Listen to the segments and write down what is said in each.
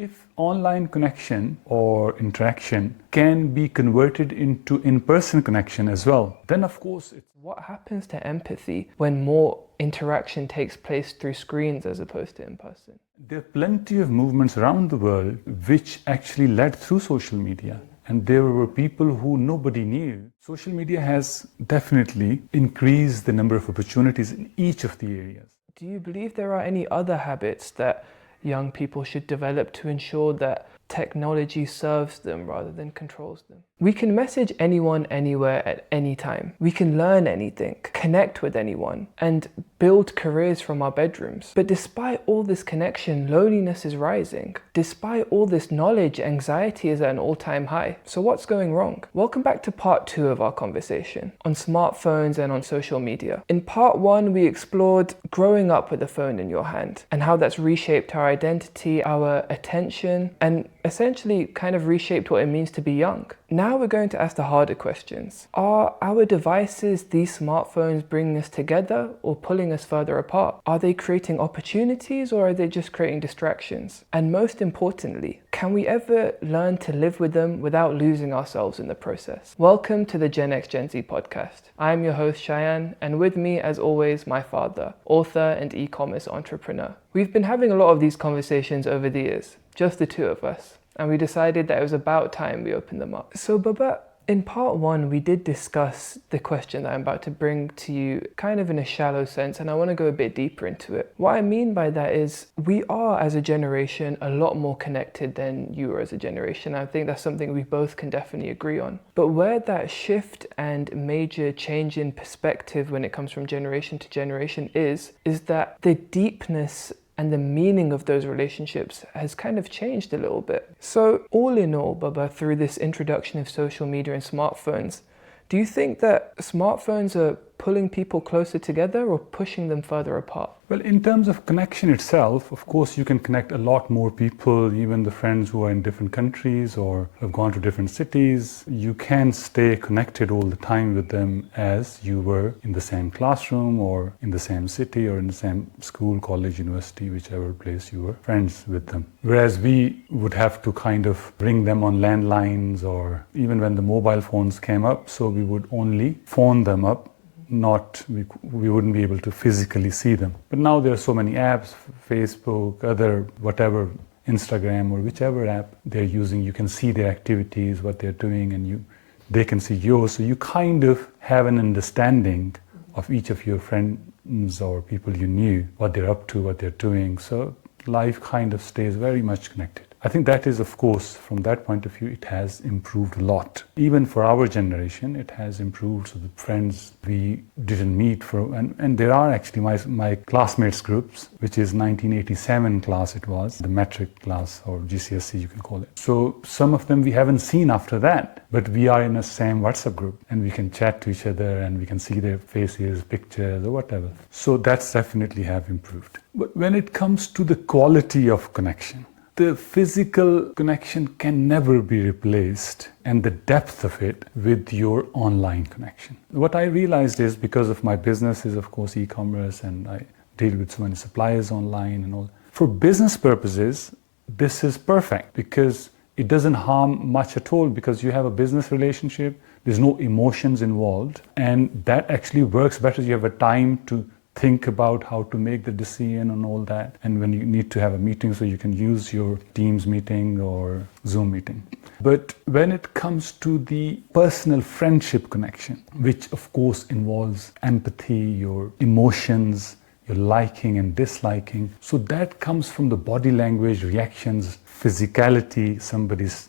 If online connection or interaction can be converted into in-person connection as well, then of course it's... What happens to empathy when more interaction takes place through screens as opposed to in person? There are plenty of movements around the world which actually led through social media. And there were people who nobody knew. Social media has definitely increased the number of opportunities in each of the areas. Do you believe there are any other habits that young people should develop to ensure that technology serves them rather than controls them? We can message anyone, anywhere, at any time. We can learn anything, connect with anyone, and build careers from our bedrooms. But despite all this connection, loneliness is rising. Despite all this knowledge, anxiety is at an all-time high. So what's going wrong? Welcome back to part 2 of our conversation on smartphones and on social media. In part 1, we explored growing up with a phone in your hand and how that's reshaped our identity, our attention, and essentially kind of reshaped what it means to be young. Now we're going to ask the harder questions. Are our devices, these smartphones, bringing us together or pulling us further apart? Are they creating opportunities or are they just creating distractions? And most importantly, can we ever learn to live with them without losing ourselves in the process? Welcome to the GenX GenZ podcast. I'm your host Cheyenne, and with me as always my father, author and e-commerce entrepreneur. We've been having a lot of these conversations over the years, just the two of us. And we decided that it was about time we opened them up. So Baba, in part 1, we did discuss the question that I'm about to bring to you kind of in a shallow sense, and I want to go a bit deeper into it. What I mean by that is we are, as a generation, a lot more connected than you were as a generation. I think that's something we both can definitely agree on. But where that shift and major change in perspective when it comes from generation to generation is that the deepness and the meaning of those relationships has kind of changed a little bit. So all in all, Baba, through this introduction of social media and smartphones, do you think that smartphones are pulling people closer together or pushing them further apart? Well, in terms of connection itself, of course, you can connect a lot more people, even the friends who are in different countries or have gone to different cities. You can stay connected all the time with them as you were in the same classroom or in the same city or in the same school, college, university, whichever place you were friends with them. Whereas we would have to kind of bring them on landlines, or even when the mobile phones came up, so we would only phone them up. We wouldn't be able to physically see them. But now there are so many apps, Facebook, other whatever, Instagram or whichever app they're using, you can see their activities, what they're doing, and they can see yours. So you kind of have an understanding of each of your friends or people you knew, what they're up to, what they're doing. So life kind of stays very much connected. I think that is, of course, from that point of view, it has improved a lot. Even for our generation, it has improved. So the friends we didn't meet and there are actually my classmates groups, which is 1987 class it was, the metric class or GCSE you can call it. So some of them we haven't seen after that, but we are in the same WhatsApp group and we can chat to each other and we can see their faces, pictures or whatever. So that's definitely have improved. But when it comes to the quality of connection, the physical connection can never be replaced, and the depth of it, with your online connection. What I realized is, because of my business is of course e-commerce and I deal with so many suppliers online and all. For business purposes, this is perfect because it doesn't harm much at all, because you have a business relationship, there's no emotions involved, and that actually works better. You have a time to think about how to make the decision and all that. And when you need to have a meeting, so you can use your Teams meeting or Zoom meeting. But when it comes to the personal friendship connection, which of course involves empathy, your emotions, your liking and disliking, so that comes from the body language, reactions, physicality, somebody's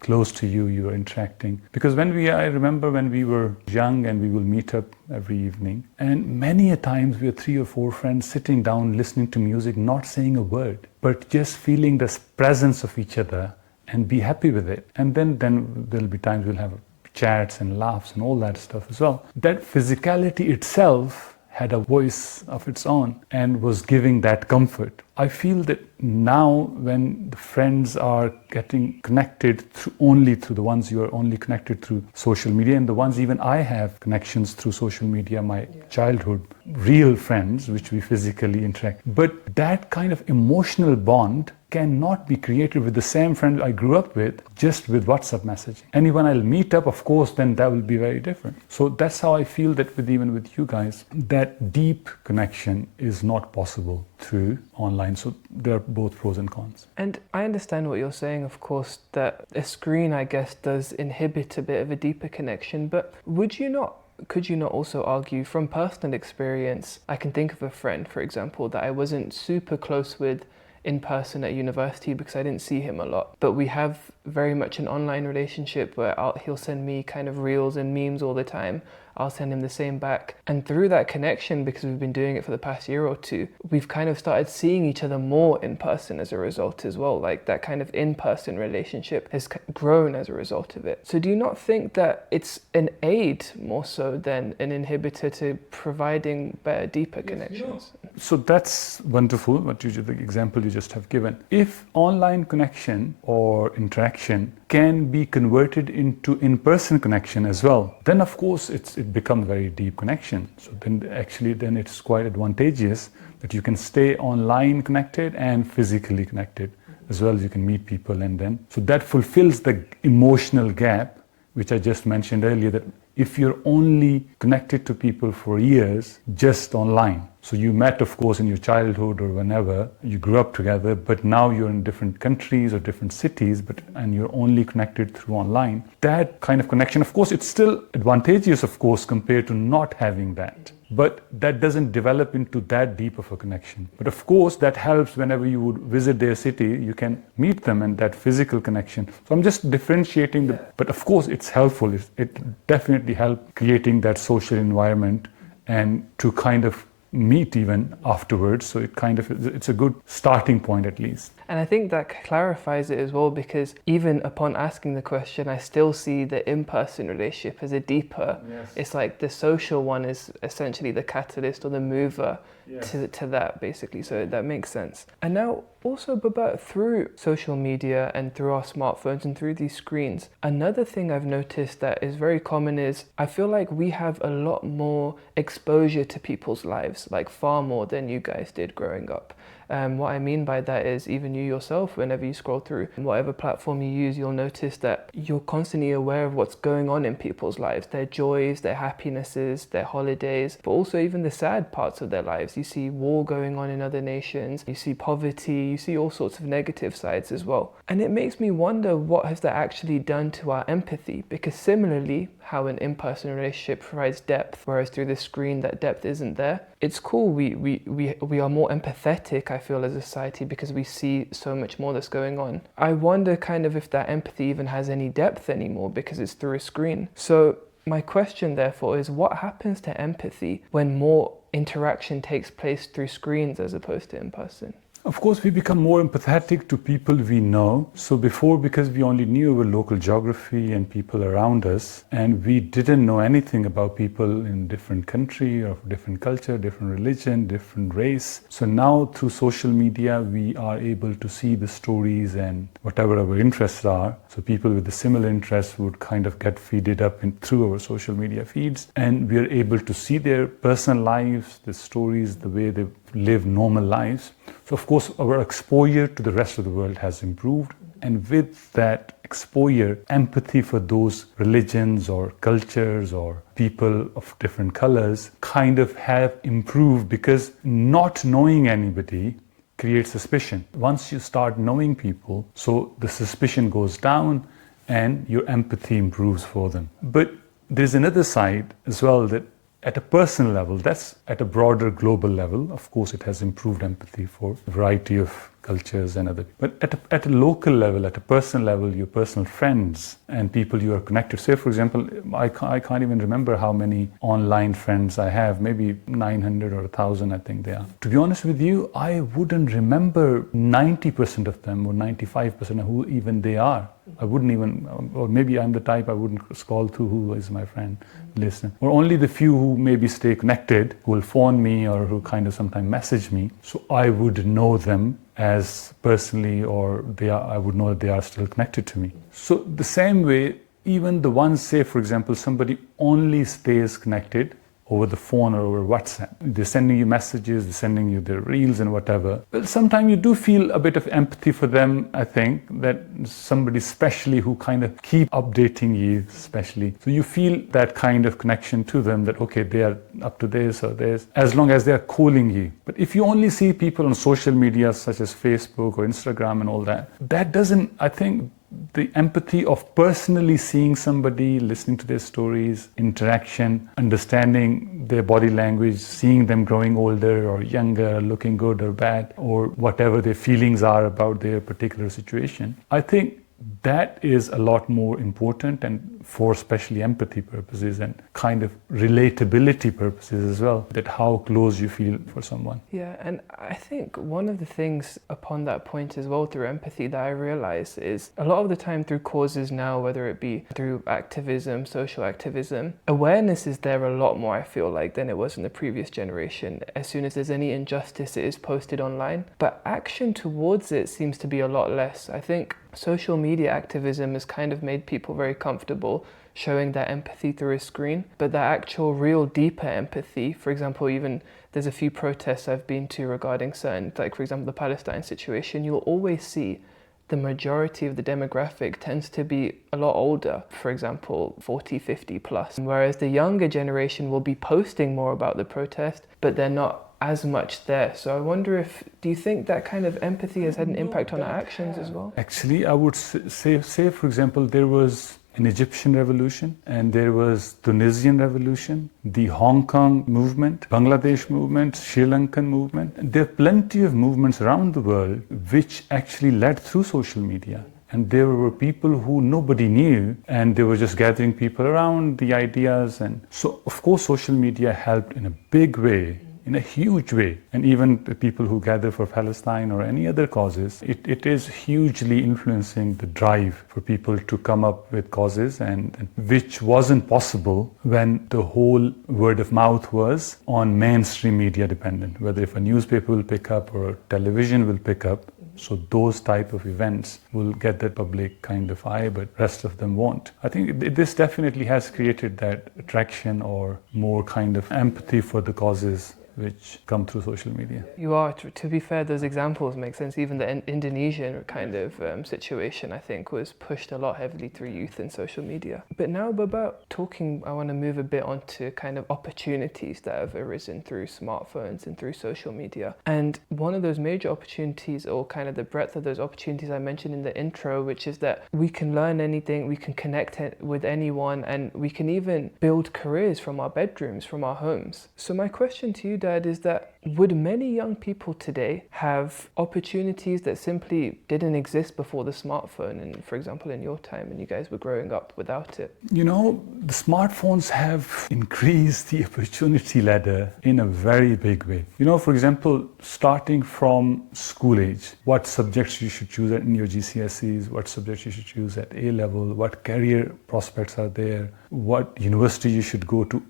close to you, you are interacting. Because I remember when we were young and we will meet up every evening, and many a times we are 3 or 4 friends sitting down, listening to music, not saying a word, but just feeling the presence of each other and be happy with it. And then there'll be times we'll have chats and laughs and all that stuff as well. That physicality itself had a voice of its own and was giving that comfort. I feel that now when the friends are getting connected only through the ones you are only connected through social media, and the ones even I have connections through social media, my childhood, real friends, which we physically interact. But that kind of emotional bond cannot be created with the same friend I grew up with just with WhatsApp messaging. Anyone I'll meet up, of course, then that will be very different. So that's how I feel that even with you guys, that deep connection is not possible through online. So there are both pros and cons. And I understand what you're saying, of course, that a screen, I guess, does inhibit a bit of a deeper connection. But could you not also argue from personal experience? I can think of a friend, for example, that I wasn't super close with in person at university because I didn't see him a lot. But we have very much an online relationship where he'll send me kind of reels and memes all the time. I'll send him the same back. And through that connection, because we've been doing it for the past year or two, we've kind of started seeing each other more in person as a result as well. Like that kind of in-person relationship has grown as a result of it. So do you not think that it's an aid more so than an inhibitor to providing better, deeper connections? So that's wonderful, the example you just have given. If online connection or interaction can be converted into in-person connection as well, then of course it becomes very deep connection. So then it's quite advantageous that you can stay online connected and physically connected as well as you can meet people, and then so that fulfills the emotional gap which I just mentioned earlier, that if you're only connected to people for years just online, so you met of course in your childhood or whenever you grew up together, but now you're in different countries or different cities, and you're only connected through online, that kind of connection, of course it's still advantageous of course compared to not having that, but that doesn't develop into that deep of a connection. But of course that helps whenever you would visit their city, you can meet them and that physical connection. So I'm just differentiating but of course it's helpful. It definitely helps creating that social environment and to kind of meet even afterwards. So it's a good starting point at least. And I think that clarifies it as well, because even upon asking the question, I still see the in-person relationship as a deeper. Yes. It's like the social one is essentially the catalyst or the mover Yes. to that basically. So that makes sense. And now also, Baba, through social media and through our smartphones and through these screens, another thing I've noticed that is very common is I feel like we have a lot more exposure to people's lives, like far more than you guys did growing up. What I mean by that is even you yourself, whenever you scroll through whatever platform you use, you'll notice that you're constantly aware of what's going on in people's lives, their joys, their happinesses, their holidays, but also even the sad parts of their lives. You see war going on in other nations, you see poverty, you see all sorts of negative sides as well. And it makes me wonder, what has that actually done to our empathy? Because similarly, how an in-person relationship provides depth, whereas through the screen that depth isn't there. It's cool, we are more empathetic, I feel, as a society because we see so much more that's going on. I wonder kind of if that empathy even has any depth anymore because it's through a screen. So my question therefore is, what happens to empathy when more interaction takes place through screens as opposed to in person? Of course, we become more empathetic to people we know. So before, because we only knew our local geography and people around us, and we didn't know anything about people in different country or different culture, different religion, different race. So now through social media, we are able to see the stories and whatever our interests are. So people with the similar interests would kind of get feeded up through our social media feeds. And we are able to see their personal lives, the stories, the way they live normal lives. So of course our exposure to the rest of the world has improved, and with that exposure, empathy for those religions or cultures or people of different colors kind of have improved, because not knowing anybody creates suspicion. Once you start knowing people, so the suspicion goes down and your empathy improves for them. But there's another side as well, that at a personal level, that's at a broader global level. Of course, it has improved empathy for a variety of cultures and other. But at a local level, at a personal level, your personal friends and people you are connected. Say, for example, I can't even remember how many online friends I have. Maybe 900 or 1,000, I think they are. To be honest with you, I wouldn't remember 90% of them or 95% of who even they are. I wouldn't even, or maybe I'm the type I wouldn't scroll through who is my friend list. Or only the few who maybe stay connected, who will phone me or who kind of sometimes message me. So I would know them as personally, or I would know that they are still connected to me. So the same way, even the ones, say for example, somebody only stays connected over the phone or over WhatsApp. They're sending you messages, they're sending you their reels and whatever. Well, sometimes you do feel a bit of empathy for them, I think, that somebody especially who kind of keep updating you, especially. So you feel that kind of connection to them that, okay, they are up to this or this, as long as they're calling you. But if you only see people on social media such as Facebook or Instagram and all that, that doesn't, I think, the empathy of personally seeing somebody, listening to their stories, interaction, understanding their body language, seeing them growing older or younger, looking good or bad, or whatever their feelings are about their particular situation. I think that is a lot more important, and for especially empathy purposes and kind of relatability purposes as well, that how close you feel for someone. Yeah, and I think one of the things upon that point as well through empathy that I realize is a lot of the time through causes now, whether it be through activism, social activism, awareness is there a lot more, I feel like, than it was in the previous generation. As soon as there's any injustice, it is posted online, but action towards it seems to be a lot less. I think social media activism has kind of made people very comfortable showing that empathy through a screen, but that actual real deeper empathy, for example, even there's a few protests I've been to regarding certain, like for example the Palestine situation, you'll always see the majority of the demographic tends to be a lot older, for example 40, 50 plus, whereas the younger generation will be posting more about the protest, but they're not as much there. So I wonder do you think that kind of empathy has had an impact on our actions as well? Actually, I would say for example, there was an Egyptian revolution and there was Tunisian revolution, the Hong Kong movement, Bangladesh movement, Sri Lankan movement. There are plenty of movements around the world which actually led through social media. And there were people who nobody knew, and they were just gathering people around the ideas. And so, of course, social media helped in a big way, in a huge way. And even the people who gather for Palestine or any other causes, it is hugely influencing the drive for people to come up with causes, and which wasn't possible when the whole word of mouth was on mainstream media dependent, whether if a newspaper will pick up or a television will pick up. So those type of events will get that public kind of eye, but rest of them won't. I think this definitely has created that attraction or more kind of empathy for the causes which come through social media. You are, to be fair, those examples make sense. Even the Indonesian kind of situation, I think, was pushed a lot heavily through youth and social media. But now about talking, I want to move a bit onto kind of opportunities that have arisen through smartphones and through social media. And one of those major opportunities, or kind of the breadth of those opportunities I mentioned in the intro, which is that we can learn anything, we can connect with anyone, and we can even build careers from our bedrooms, from our homes. So my question to you, Dad, is that would many young people today have opportunities that simply didn't exist before the smartphone, and for example in your time and you guys were growing up without it? You know, the smartphones have increased the opportunity ladder in a very big way. You know, for example, starting from school age, what subjects you should choose in your GCSEs, what subjects you should choose at A level, what career prospects are there, what university you should go to,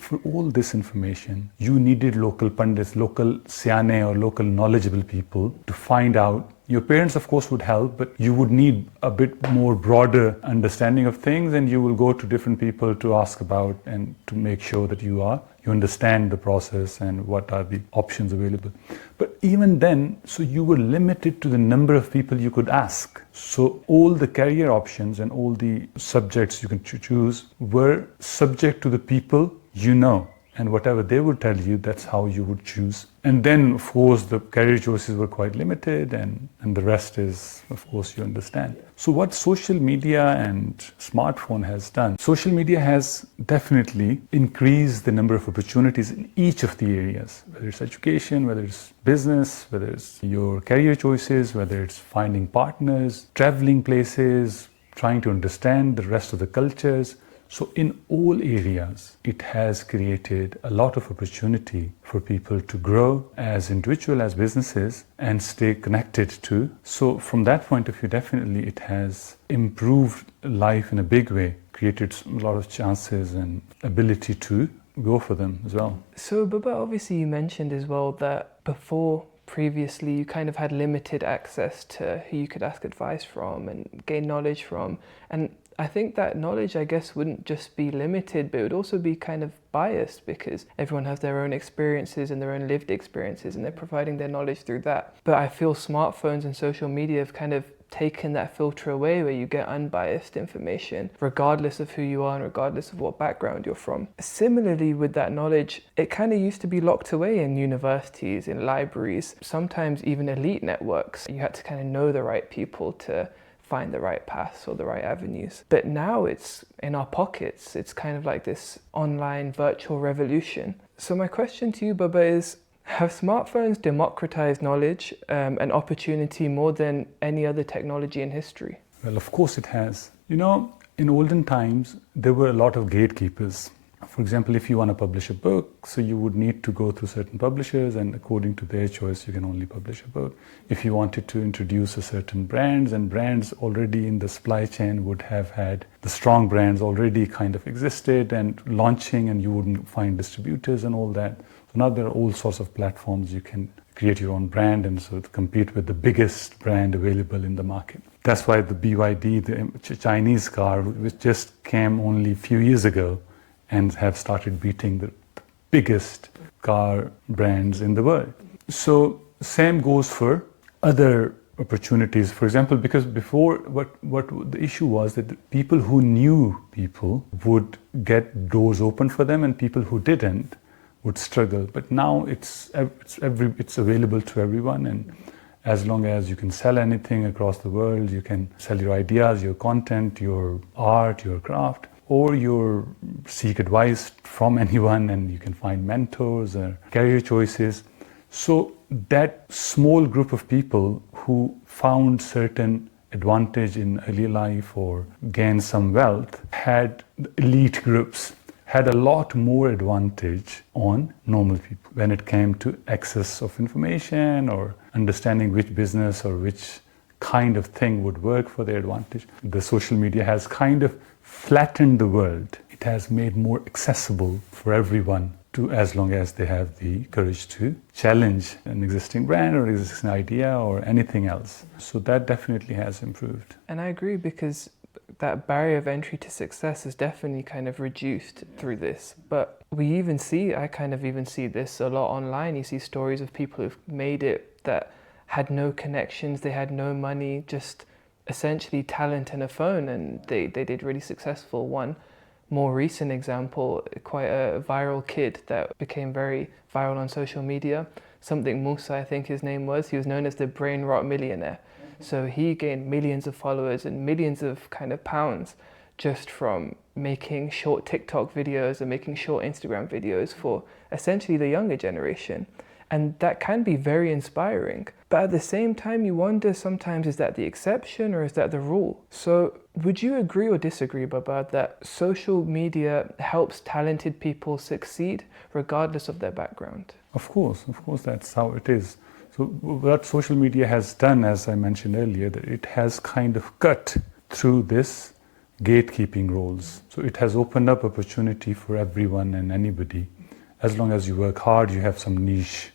for all this information, you needed local pundits, local siane or local knowledgeable people to find out. Your parents, of course, would help, but you would need a bit more broader understanding of things, and you will go to different people to ask about and to make sure that you understand the process and what are the options available. But even then, so you were limited to the number of people you could ask. So all the career options and all the subjects you can choose were subject to the people you know. And whatever they would tell you, that's how you would choose. And then, of course, the career choices were quite limited, and the rest is, of course, you understand. So what social media and smartphone has done, social media has definitely increased the number of opportunities in each of the areas, whether it's education, whether it's business, whether it's your career choices, whether it's finding partners, traveling places, trying to understand the rest of the cultures. So in all areas, it has created a lot of opportunity for people to grow as individuals, as businesses, and stay connected to. So from that point of view, definitely it has improved life in a big way, created a lot of chances and ability to go for them as well. So Baba, obviously you mentioned as well that previously you kind of had limited access to who you could ask advice from and gain knowledge from. And I think that knowledge, I guess, wouldn't just be limited, but it would also be kind of biased because everyone has their own experiences and their own lived experiences and they're providing their knowledge through that. But I feel smartphones and social media have kind of taken that filter away where you get unbiased information regardless of who you are and regardless of what background you're from. Similarly with that knowledge, it kind of used to be locked away in universities, in libraries, sometimes even elite networks. You had to kind of know the right people to find the right paths or the right avenues. But now it's in our pockets. It's kind of like this online virtual revolution. So my question to you, Baba, is have smartphones democratized knowledge and opportunity more than any other technology in history? Well, of course it has. You know, in olden times, there were a lot of gatekeepers. For example, if you want to publish a book, so you would need to go through certain publishers, and according to their choice, you can only publish a book. If you wanted to introduce a certain brands, and brands already in the supply chain would have had the strong brands already kind of existed and launching, and you wouldn't find distributors and all that. So now there are all sorts of platforms. You can create your own brand and so compete with the biggest brand available in the market. That's why the BYD, the Chinese car, which just came only a few years ago, and have started beating the biggest car brands in the world. So same goes for other opportunities. For example, because before what the issue was that the people who knew people would get doors open for them and people who didn't would struggle. But now it's available to everyone, and as long as you can sell anything across the world, you can sell your ideas, your content, your art, your craft, or you seek advice from anyone and you can find mentors or career choices. So that small group of people who found certain advantage in early life or gained some wealth had elite groups had a lot more advantage on normal people when it came to access of information or understanding which business or which kind of thing would work for their advantage. The social media has kind of flattened the world. It has made more accessible for everyone to, as long as they have the courage to challenge an existing brand or existing idea or anything else. So that definitely has improved. And I agree, because that barrier of entry to success is definitely kind of reduced through this. But I kind of even see this a lot online. You see stories of people who've made it that had no connections, they had no money, just essentially talent and a phone, and they did really successful. One more recent example, quite a viral kid that became very viral on social media, something Musa, I think his name was. He was known as the brain rot millionaire. So he gained millions of followers and millions of kind of pounds just from making short TikTok videos and making short Instagram videos for essentially the younger generation. And that can be very inspiring. But at the same time, you wonder sometimes, is that the exception or is that the rule? So would you agree or disagree, Baba, that social media helps talented people succeed regardless of their background? Of course, that's how it is. So what social media has done, as I mentioned earlier, that it has kind of cut through this gatekeeping roles. So it has opened up opportunity for everyone and anybody. As long as you work hard, you have some niche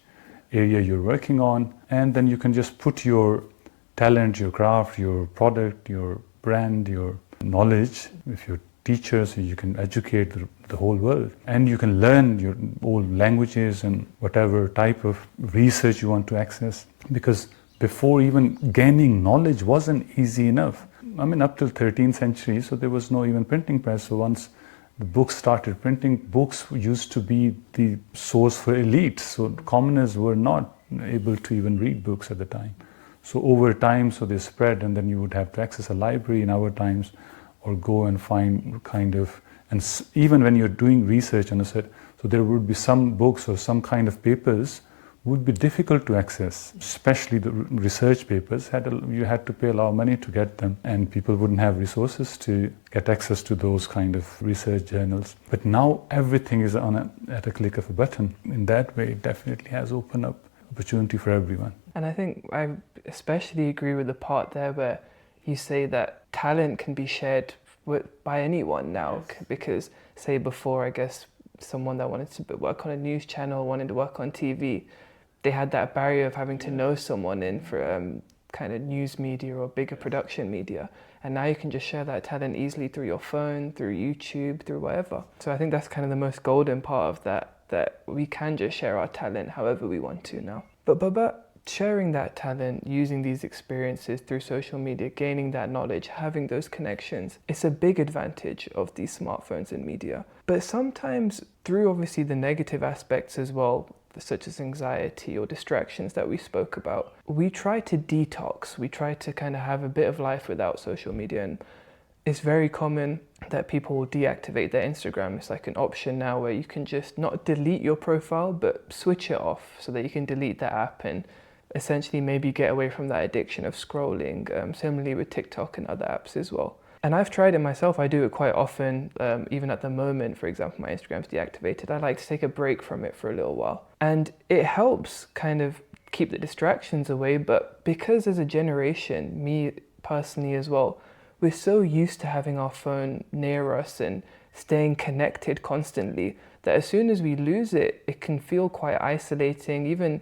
area you're working on, and then you can just put your talent, your craft, your product, your brand, your knowledge with your teachers, so you can educate the whole world. And you can learn your old languages and whatever type of research you want to access. Because before, even gaining knowledge wasn't easy enough. I mean, up till 13th century, so there was no even printing press. So once the books started printing, books used to be the source for elites. So commoners were not able to even read books at the time. So over time, so they spread, and then you would have to access a library in our times, or go and find kind of, and even when you're doing research on a set, so there would be some books or some kind of papers would be difficult to access, especially the research papers. You had to pay a lot of money to get them, and people wouldn't have resources to get access to those kind of research journals. But now everything is at a click of a button. In that way, it definitely has opened up opportunity for everyone. And I think I especially agree with the part there where you say that talent can be shared by anyone now. Yes. Because say before, I guess, someone that wanted to work on a news channel, wanted to work on TV, they had that barrier of having to know someone in for kind of news media or bigger production media. And now you can just share that talent easily through your phone, through YouTube, through whatever. So I think that's kind of the most golden part of that we can just share our talent however we want to now. But sharing that talent, using these experiences through social media, gaining that knowledge, having those connections, it's a big advantage of these smartphones and media. But sometimes through obviously the negative aspects as well, such as anxiety or distractions that we spoke about, we try to detox, we try to kind of have a bit of life without social media. And it's very common that people will deactivate their Instagram. It's like an option now where you can just not delete your profile, but switch it off so that you can delete the app and essentially maybe get away from that addiction of scrolling, similarly with TikTok and other apps as well. And I've tried it myself. I do it quite often, even at the moment. For example, my Instagram's deactivated. I like to take a break from it for a little while. And it helps kind of keep the distractions away, but because as a generation, me personally as well, we're so used to having our phone near us and staying connected constantly that as soon as we lose it, it can feel quite isolating, even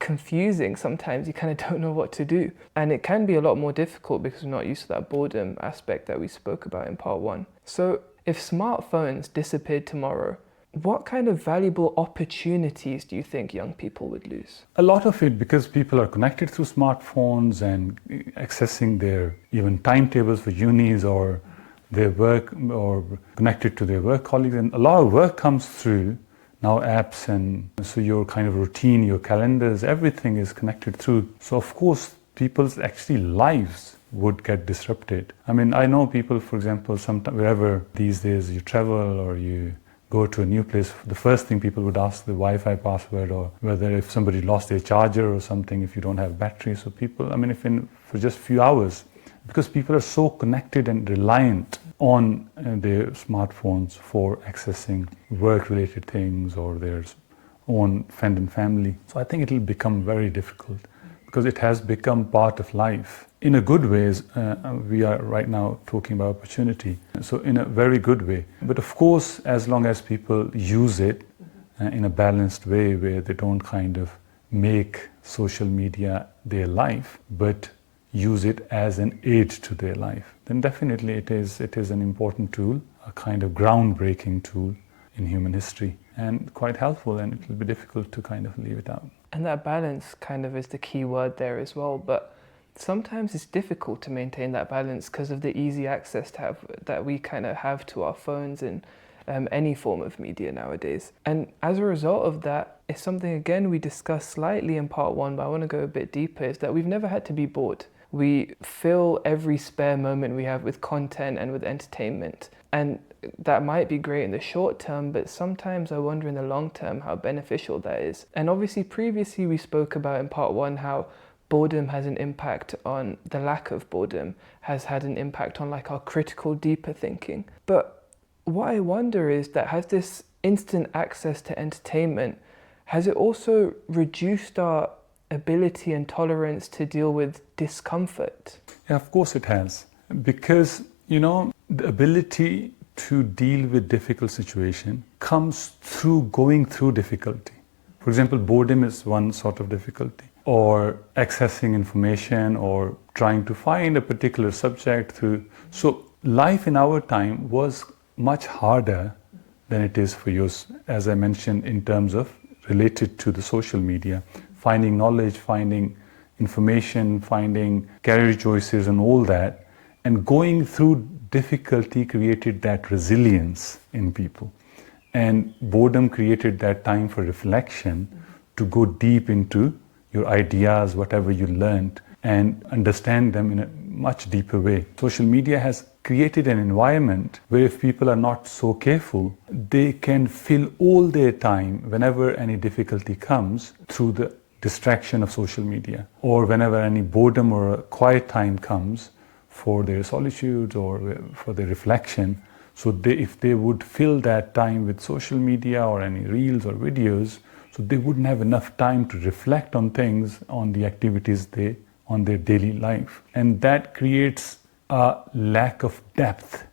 confusing sometimes. You kind of don't know what to do. And it can be a lot more difficult because we're not used to that boredom aspect that we spoke about in part one. So if smartphones disappeared tomorrow, what kind of valuable opportunities do you think young people would lose? A lot of it, because people are connected through smartphones and accessing their even timetables for unis or their work, or connected to their work colleagues. And a lot of work comes through now apps, and so your kind of routine, your calendars, everything is connected through. So of course, people's actually lives would get disrupted. I mean, I know people, for example, sometimes wherever these days you travel or you go to a new place, the first thing people would ask the Wi-Fi password, or whether if somebody lost their charger or something, if you don't have battery. So people, I mean, for just a few hours, because people are so connected and reliant on their smartphones for accessing work-related things or their own friend and family. So I think it'll become very difficult because it has become part of life. In a good ways, we are right now talking about opportunity. So in a very good way. But of course, as long as people use it in a balanced way where they don't kind of make social media their life, but use it as an aid to their life, then definitely it is an important tool, a kind of groundbreaking tool in human history, and quite helpful, and it will be difficult to kind of leave it out. And that balance kind of is the key word there as well, but sometimes it's difficult to maintain that balance because of the easy access that we kind of have to our phones and any form of media nowadays. And as a result of that, it's something again we discussed slightly in part one, but I want to go a bit deeper, is that we've never had to be bored. We fill every spare moment we have with content and with entertainment. And that might be great in the short term, but sometimes I wonder in the long term how beneficial that is. And obviously previously we spoke about in part one how boredom has an impact on, the lack of boredom has had an impact on like our critical, deeper thinking. But what I wonder is that has this instant access to entertainment, has it also reduced our ability and tolerance to deal with discomfort? Yeah, of course it has. Because, the ability to deal with difficult situation comes through going through difficulty. For example, boredom is one sort of difficulty, or accessing information, or trying to find a particular subject through. So life in our time was much harder than it is for you, as I mentioned, in terms of related to the social media, finding knowledge, finding information, finding career choices and all that, and going through difficulty created that resilience in people. And boredom created that time for reflection, to go deep into your ideas, whatever you learned, and understand them in a much deeper way. Social media has created an environment where if people are not so careful, they can fill all their time whenever any difficulty comes through the distraction of social media, or whenever any boredom or a quiet time comes for their solitude or for their reflection. So if they would fill that time with social media or any reels or videos, so they wouldn't have enough time to reflect on things, on the activities on their daily life. And that creates a lack of depth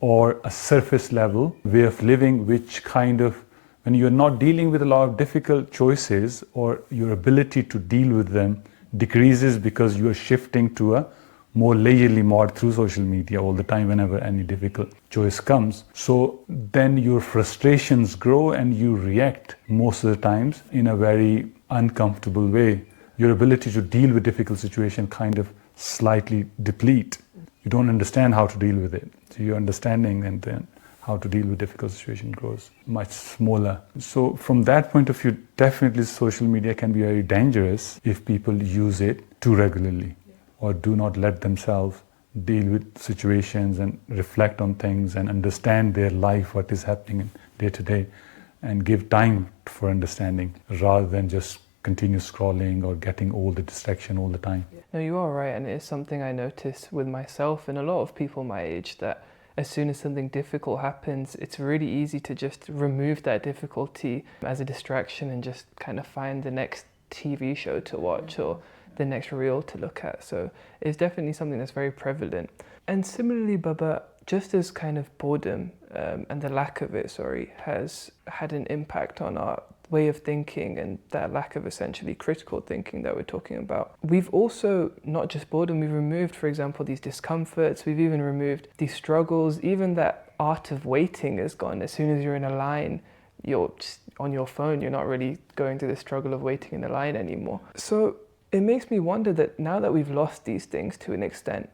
or a surface level way of living, which kind of, when you're not dealing with a lot of difficult choices, or your ability to deal with them decreases because you are shifting to a more leisurely mode through social media all the time whenever any difficult choice comes. So then your frustrations grow and you react most of the times in a very uncomfortable way. Your ability to deal with difficult situations kind of slightly deplete. You don't understand how to deal with it. So your understanding and then how to deal with difficult situation grows much smaller. So from that point of view, definitely social media can be very dangerous if people use it too regularly, or do not let themselves deal with situations and reflect on things and understand their life, what is happening day to day, and give time for understanding rather than just continue scrolling or getting all the distraction all the time. No, you are right, and it is something I notice with myself and a lot of people my age, that as soon as something difficult happens, it's really easy to just remove that difficulty as a distraction and just kind of find the next TV show to watch or the next reel to look at. So it's definitely something that's very prevalent. And similarly, Baba, just as kind of boredom and the lack of it, has had an impact on our way of thinking and that lack of essentially critical thinking that we're talking about, we've also, not just boredom, we've removed, for example, these discomforts, we've even removed these struggles, even that art of waiting is gone. As soon as you're in a line, you're just on your phone, you're not really going through the struggle of waiting in a line anymore. So it makes me wonder that now that we've lost these things to an extent,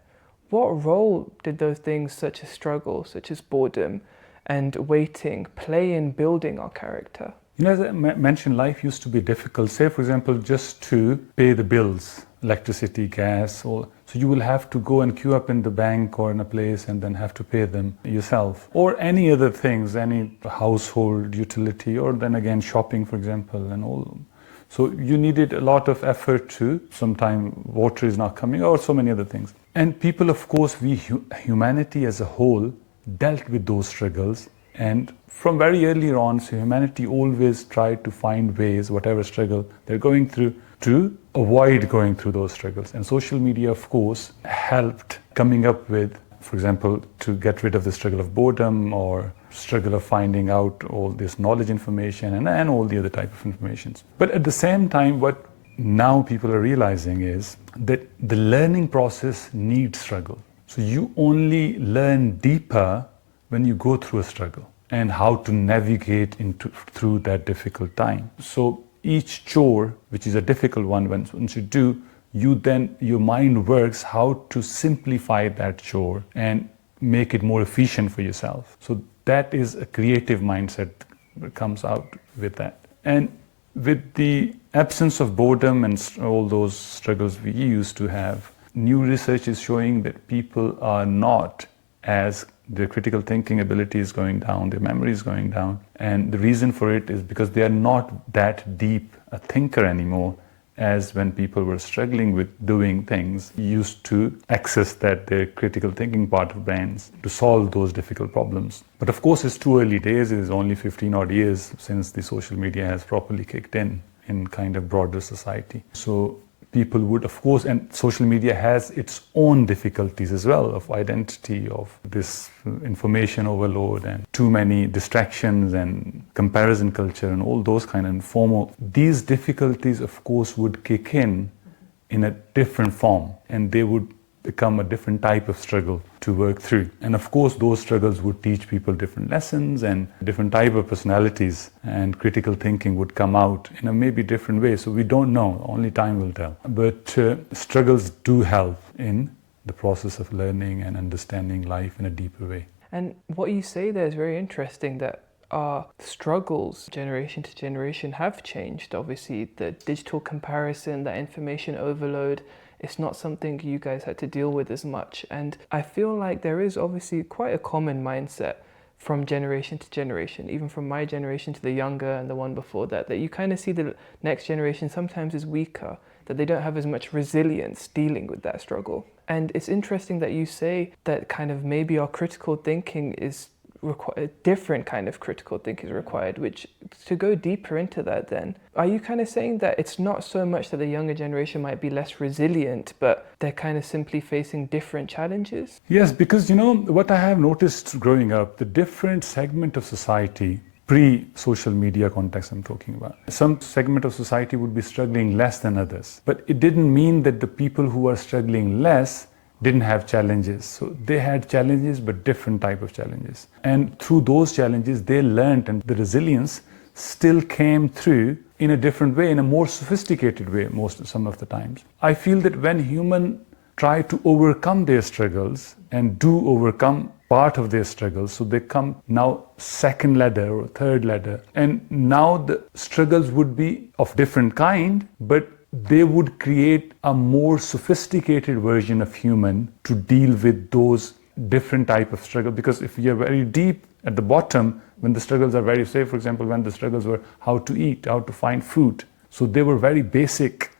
what role did those things such as struggle, such as boredom and waiting play in building our character? You know, as I mentioned, life used to be difficult. Say, for example, just to pay the bills, electricity, gas, so you will have to go and queue up in the bank or in a place and then have to pay them yourself. Or any other things, any household utility, or then again shopping, for example, and all. So you needed a lot of effort to, sometimes water is not coming, or so many other things. And people, of course, humanity as a whole dealt with those struggles. And from very early on, so humanity always tried to find ways, whatever struggle they're going through, to avoid going through those struggles. And social media, of course, helped coming up with, for example, to get rid of the struggle of boredom or struggle of finding out all this knowledge information and all the other type of informations. But at the same time, what now people are realizing is that the learning process needs struggle. So you only learn deeper when you go through a struggle and how to navigate through that difficult time. So each chore, which is a difficult one, once you do, your mind works how to simplify that chore and make it more efficient for yourself. So that is a creative mindset that comes out with that. And with the absence of boredom and all those struggles we used to have, new research is showing that people are not, as their critical thinking ability is going down, their memory is going down. And the reason for it is because they are not that deep a thinker anymore, as when people were struggling with doing things, used to access their critical thinking part of brains to solve those difficult problems. But of course, it's too early days. It is only 15 odd years since the social media has properly kicked in kind of broader society. So people would, of course, and social media has its own difficulties as well, of identity, of this information overload and too many distractions and comparison culture and all those kind of formal. These difficulties, of course, would kick in a different form, and they would become a different type of struggle to work through. And of course, those struggles would teach people different lessons, and different type of personalities and critical thinking would come out in a maybe different way. So we don't know, only time will tell. But struggles do help in the process of learning and understanding life in a deeper way. And what you say there is very interesting, that our struggles generation to generation have changed. Obviously, the digital comparison, that information overload, it's not something you guys had to deal with as much. And I feel like there is obviously quite a common mindset from generation to generation, even from my generation to the younger and the one before that, that you kind of see the next generation sometimes is weaker, that they don't have as much resilience dealing with that struggle. And it's interesting that you say that kind of maybe our critical thinking is a different kind of critical thinking is required, which, to go deeper into that then, are you kind of saying that it's not so much that the younger generation might be less resilient, but they're kind of simply facing different challenges? Yes, because what I have noticed growing up, the different segment of society, pre-social media context I'm talking about. Some segment of society would be struggling less than others, but it didn't mean that the people who are struggling less didn't have challenges. So they had challenges, but different type of challenges. And through those challenges, they learned, and the resilience still came through in a different way, in a more sophisticated way some of the times. I feel that when humans try to overcome their struggles and do overcome part of their struggles, so they come now second ladder or third ladder, and now the struggles would be of different kind, but they would create a more sophisticated version of human to deal with those different type of struggle. Because if you're very deep at the bottom, when the struggles are very, say for example, when the struggles were how to eat, how to find food, so they were very basic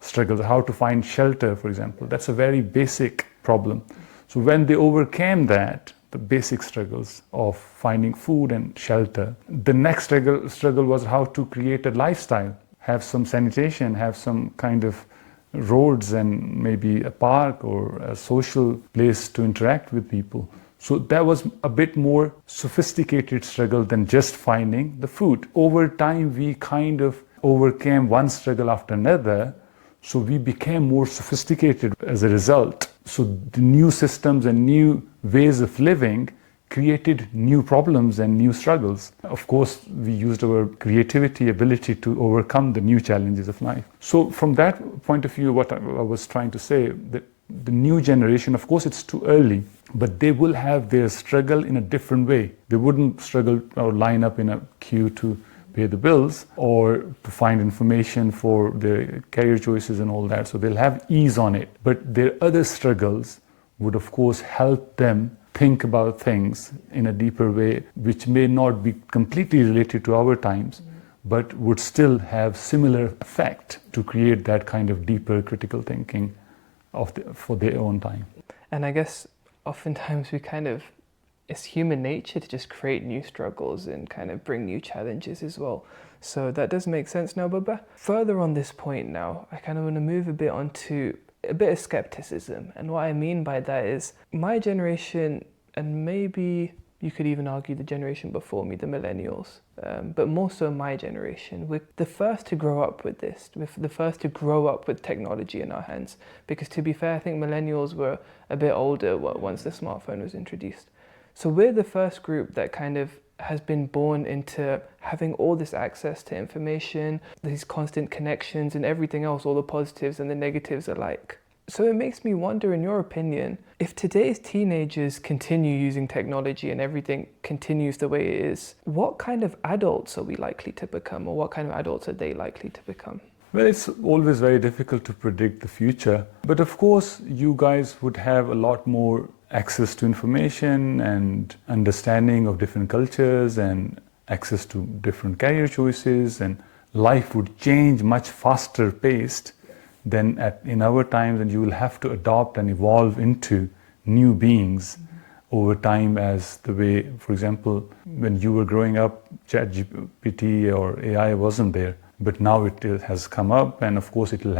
struggles, how to find shelter, for example, that's a very basic problem. So when they overcame that, the basic struggles of finding food and shelter, the next struggle was how to create a lifestyle, have some sanitation, have some kind of roads and maybe a park or a social place to interact with people. So that was a bit more sophisticated struggle than just finding the food. Over time, we kind of overcame one struggle after another, so we became more sophisticated as a result. So the new systems and new ways of living created new problems and new struggles. Of course, we used our creativity, ability to overcome the new challenges of life. So from that point of view, what I was trying to say, that the new generation, of course it's too early, but they will have their struggle in a different way. They wouldn't struggle or line up in a queue to pay the bills or to find information for their career choices and all that. So they'll have ease on it. But their other struggles would of course help them think about things in a deeper way, which may not be completely related to our times, but would still have similar effect to create that kind of deeper critical thinking for their own time. And I guess oftentimes it's human nature to just create new struggles and kind of bring new challenges as well. So that does make sense now, Baba. Further on this point now, I kind of want to move a bit onto a bit of skepticism. And what I mean by that is my generation, and maybe you could even argue the generation before me, the millennials, but more so my generation, we're the first to grow up with this. We're the first to grow up with technology in our hands. Because to be fair, I think millennials were a bit older once the smartphone was introduced. So we're the first group that kind of has been born into having all this access to information, these constant connections and everything else, all the positives and the negatives alike. So it makes me wonder, in your opinion, if today's teenagers continue using technology and everything continues the way it is, what kind of adults are we likely to become, or what kind of adults are they likely to become? Well, it's always very difficult to predict the future. But of course, you guys would have a lot more access to information and understanding of different cultures and access to different career choices, and life would change much faster paced than in our times, and you will have to adopt and evolve into new beings over time. As the way, for example, when you were growing up, ChatGPT or AI wasn't there, but now it has come up, and of course it will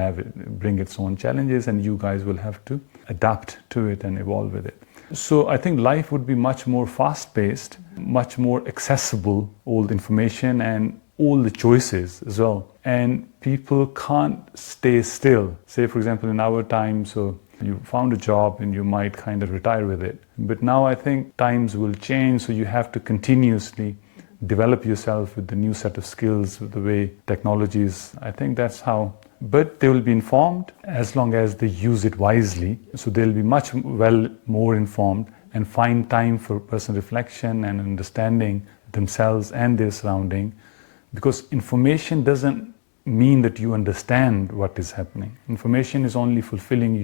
bring its own challenges, and you guys will have to adapt to it and evolve with it. So I think life would be much more fast-paced, much more accessible, all the information and all the choices as well. And people can't stay still. Say, for example, in our time, so you found a job and you might kind of retire with it. But now I think times will change, so you have to continuously develop yourself with the new set of skills, with the way technologies. I think that's how but they will be informed as long as they use it wisely. So they'll be much more informed and find time for personal reflection and understanding themselves and their surrounding, because information doesn't mean that you understand what is happening. Information is only fulfilling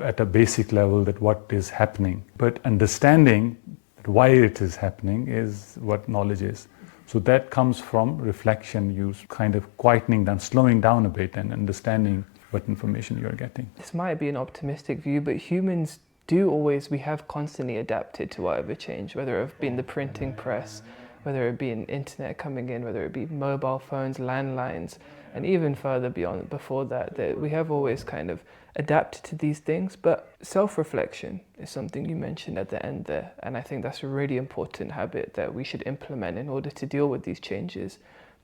at a basic level that what is happening, but understanding why it is happening is what knowledge is. So that comes from reflection, you kind of quietening down, slowing down a bit and understanding what information you're getting. This might be an optimistic view, but humans we have constantly adapted to whatever change, whether it be the printing press, whether it be an internet coming in, whether it be mobile phones, landlines, and even further before that we have always kind of adapted to these things. But self-reflection is something you mentioned at the end there, and I think that's a really important habit that we should implement in order to deal with these changes.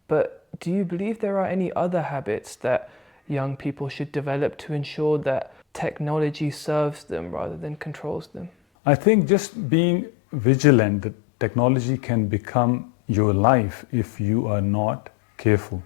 But do you believe there are any other habits that young people should develop to ensure that technology serves them rather than controls them? I think just being vigilant that technology can become your life if you are not careful.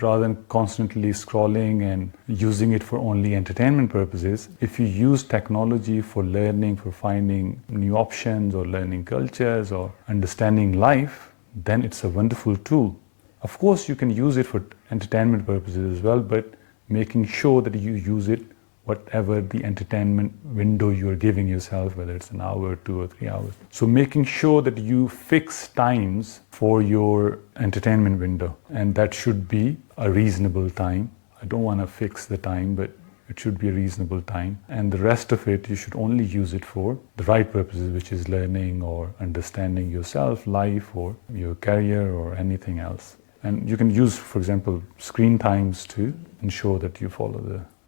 Rather than constantly scrolling and using it for only entertainment purposes, if you use technology for learning, for finding new options or learning cultures or understanding life, then it's a wonderful tool. Of course, you can use it for entertainment purposes as well, but making sure that you use it whatever the entertainment window you're giving yourself, whether it's an hour, 2 or 3 hours. So making sure that you fix times for your entertainment window, and that should be a reasonable time. I don't want to fix the time, but it should be a reasonable time. And the rest of it, you should only use it for the right purposes, which is learning or understanding yourself, life, or your career, or anything else. And you can use, for example, screen times to ensure that you follow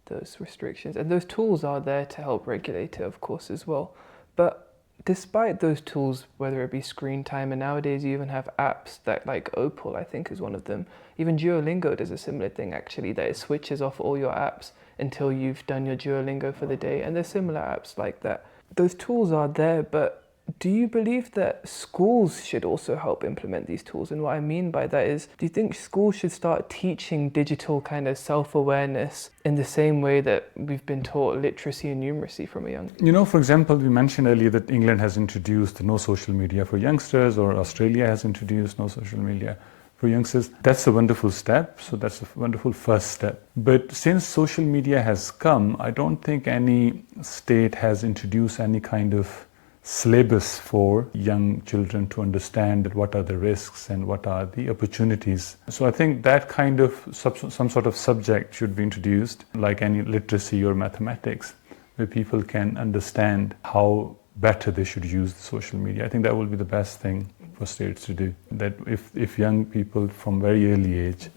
those restrictions, and those tools are there to help regulate it, of course, as well. But despite those tools, whether it be screen time, and nowadays you even have apps that, like Opal, I think is one of them. Even Duolingo does a similar thing, actually, that it switches off all your apps until you've done your Duolingo for the day, and there's similar apps like that. Those tools are there, but do you believe that schools should also help implement these tools? And what I mean by that is, do you think schools should start teaching digital kind of self-awareness in the same way that we've been taught literacy and numeracy from a young age? For example, we mentioned earlier that England has introduced no social media for youngsters, or Australia has introduced no social media for youngsters. That's a wonderful step. So that's a wonderful first step. But since social media has come, I don't think any state has introduced any kind of syllabus for young children to understand what are the risks and what are the opportunities. So I think that kind of some sort of subject should be introduced, like any literacy or mathematics, where people can understand how better they should use the social media. I think that will be the best thing for states to do. That if young people from very early age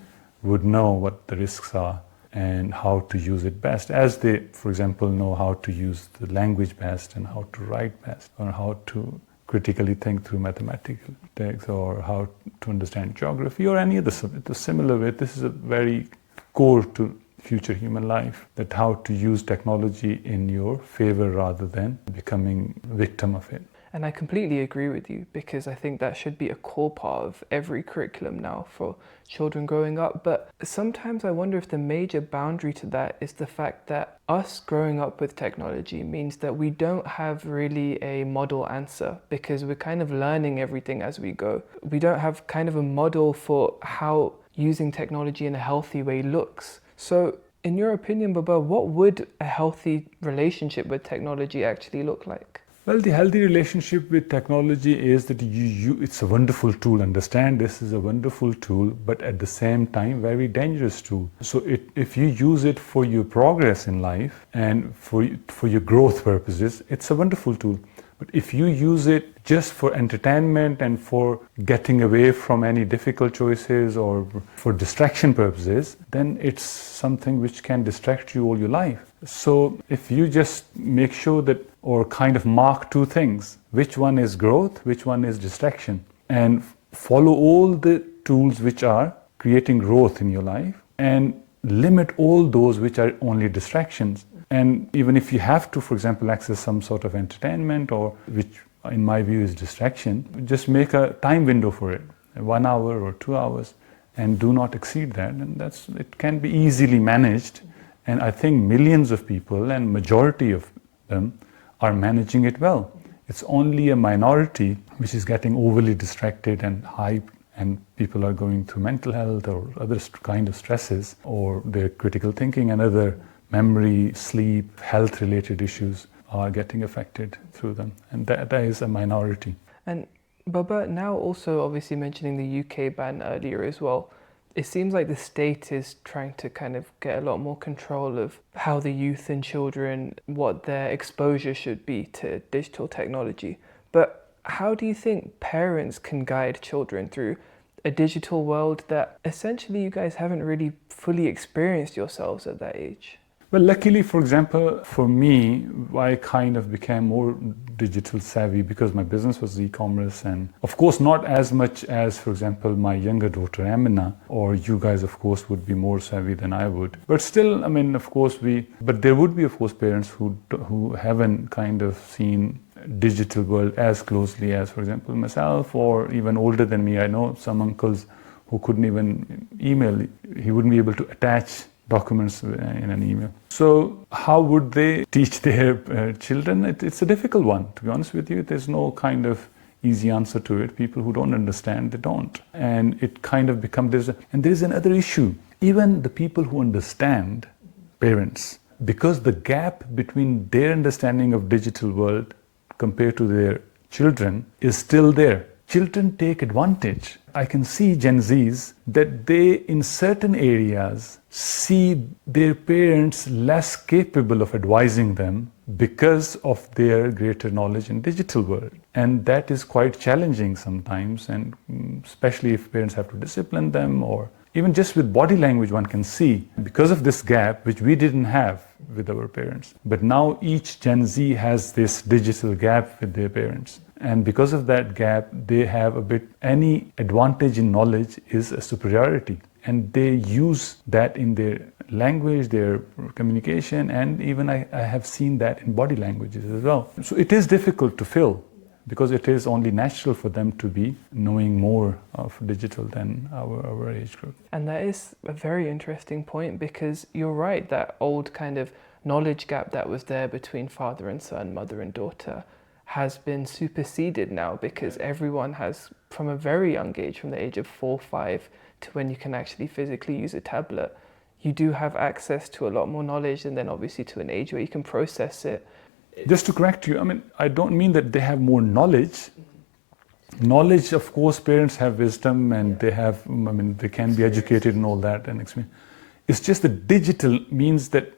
would know what the risks are and how to use it best, as they, for example, know how to use the language best and how to write best, or how to critically think through mathematical texts, or how to understand geography, or any other subject. The similar way, this is a very core to future human life, that how to use technology in your favor rather than becoming a victim of it. And I completely agree with you, because I think that should be a core part of every curriculum now for children growing up. But sometimes I wonder if the major boundary to that is the fact that us growing up with technology means that we don't have really a model answer, because we're kind of learning everything as we go. We don't have kind of a model for how using technology in a healthy way looks. So in your opinion, Baba, what would a healthy relationship with technology actually look like? Well, the healthy relationship with technology is that it's a wonderful tool. Understand, this is a wonderful tool, but at the same time, very dangerous tool. So if you use it for your progress in life and for your growth purposes, it's a wonderful tool. But if you use it just for entertainment and for getting away from any difficult choices or for distraction purposes, then it's something which can distract you all your life. So if you just make sure that, or kind of mark two things, which one is growth, which one is distraction, and follow all the tools which are creating growth in your life, and limit all those which are only distractions. And even if you have to, for example, access some sort of entertainment, or which in my view is distraction, just make a time window for it, 1 hour or 2 hours, and do not exceed that. And it can be easily managed. And I think millions of people, and majority of them, are managing it well. It's only a minority which is getting overly distracted and hyped, and people are going through mental health or other kind of stresses, or their critical thinking and other memory, sleep, health related issues are getting affected through them. And that is a minority. And Baba, now also obviously mentioning the UK ban earlier as well, it seems like the state is trying to kind of get a lot more control of how the youth and children, what their exposure should be to digital technology. But how do you think parents can guide children through a digital world that essentially you guys haven't really fully experienced yourselves at that age? Well, luckily, for example, for me, I kind of became more digital savvy because my business was e-commerce, and of course not as much as, for example, my younger daughter Amina, or you guys, of course, would be more savvy than I would. But still, I mean, of course, but there would be, of course, parents who haven't kind of seen digital world as closely as, for example, myself, or even older than me. I know some uncles who couldn't even email. He wouldn't be able to attach documents in an email. So how would they teach their children? It's a difficult one, to be honest with you. There's no kind of easy answer to it. People who don't understand, they don't. And it kind of becomes, and there's another issue. Even the people who understand, parents, because the gap between their understanding of digital world compared to their children is still there. Children take advantage. I can see Gen Zs that they, in certain areas, see their parents less capable of advising them because of their greater knowledge in digital world. And that is quite challenging sometimes, and especially if parents have to discipline them, or even just with body language one can see, because of this gap, which we didn't have with our parents. But now each Gen Z has this digital gap with their parents. And because of that gap, they have any advantage in knowledge is a superiority. And they use that in their language, their communication, and even I have seen that in body languages as well. So it is difficult to fill, because it is only natural for them to be knowing more of digital than our age group. And that is a very interesting point, because you're right, that old kind of knowledge gap that was there between father and son, mother and daughter, has been superseded now, because everyone has, from a very young age, from the age of 4, 5, to when you can actually physically use a tablet, you do have access to a lot more knowledge, and then obviously to an age where you can process it. Just to correct you, I mean, I don't mean that they have more knowledge. Knowledge, of course, parents have wisdom, and they have, I mean, they can be educated and all that and experience. It's just that digital means that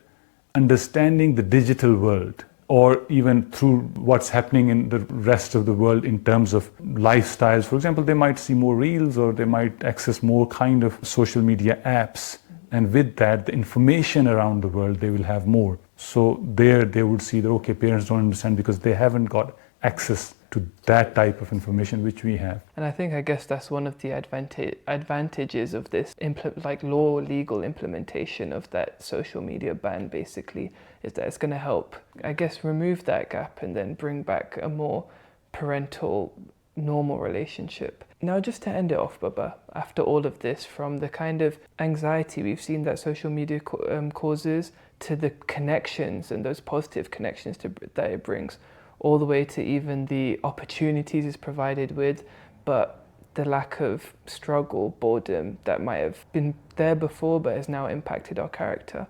understanding the digital world, or even through what's happening in the rest of the world in terms of lifestyles. For example, they might see more reels, or they might access more kind of social media apps. And with that, the information around the world, they will have more. So there they would see that, okay, parents don't understand because they haven't got access to that type of information which we have. And I guess that's one of the advantages of this legal implementation of that social media ban, basically, is that it's going to help, I guess, remove that gap and then bring back a more parental, normal relationship. Now, just to end it off, Baba, after all of this, from the kind of anxiety we've seen that social media causes, to the connections and those positive connections that it brings, all the way to even the opportunities it's provided with, but the lack of struggle, boredom that might have been there before but has now impacted our character.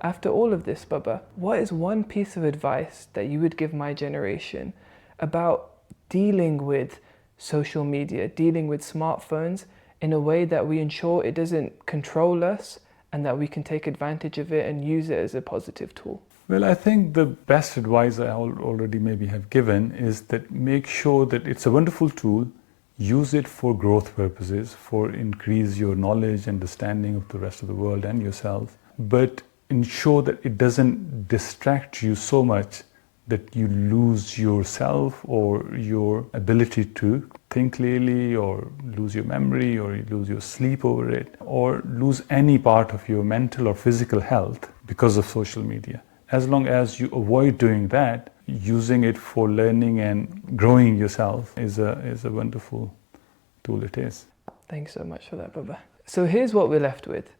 After all of this, Baba, what is one piece of advice that you would give my generation about dealing with social media, dealing with smartphones in a way that we ensure it doesn't control us, and that we can take advantage of it and use it as a positive tool? Well, I think the best advice I already maybe have given is that make sure that it's a wonderful tool. Use it for growth purposes, for increase your knowledge, understanding of the rest of the world and yourself. But ensure that it doesn't distract you so much that you lose yourself or your ability to think clearly, or lose your memory, or you lose your sleep over it, or lose any part of your mental or physical health because of social media. As long as you avoid doing that, using it for learning and growing yourself is a wonderful tool it is. Thanks so much for that, Baba. So here's what we're left with.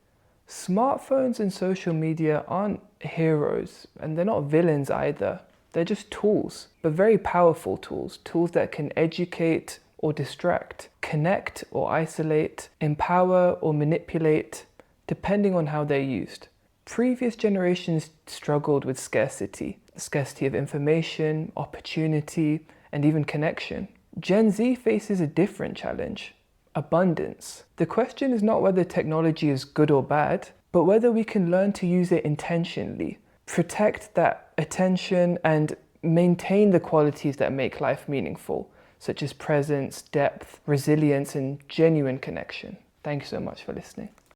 Smartphones and social media aren't heroes, and they're not villains either. They're just tools, but very powerful tools. Tools that can educate or distract, connect or isolate, empower or manipulate, depending on how they're used. Previous generations struggled with scarcity of information, opportunity, and even connection. Gen Z faces a different challenge: abundance. The question is not whether technology is good or bad, but whether we can learn to use it intentionally, protect that attention, and maintain the qualities that make life meaningful, such as presence, depth, resilience, and genuine connection. Thank you so much for listening.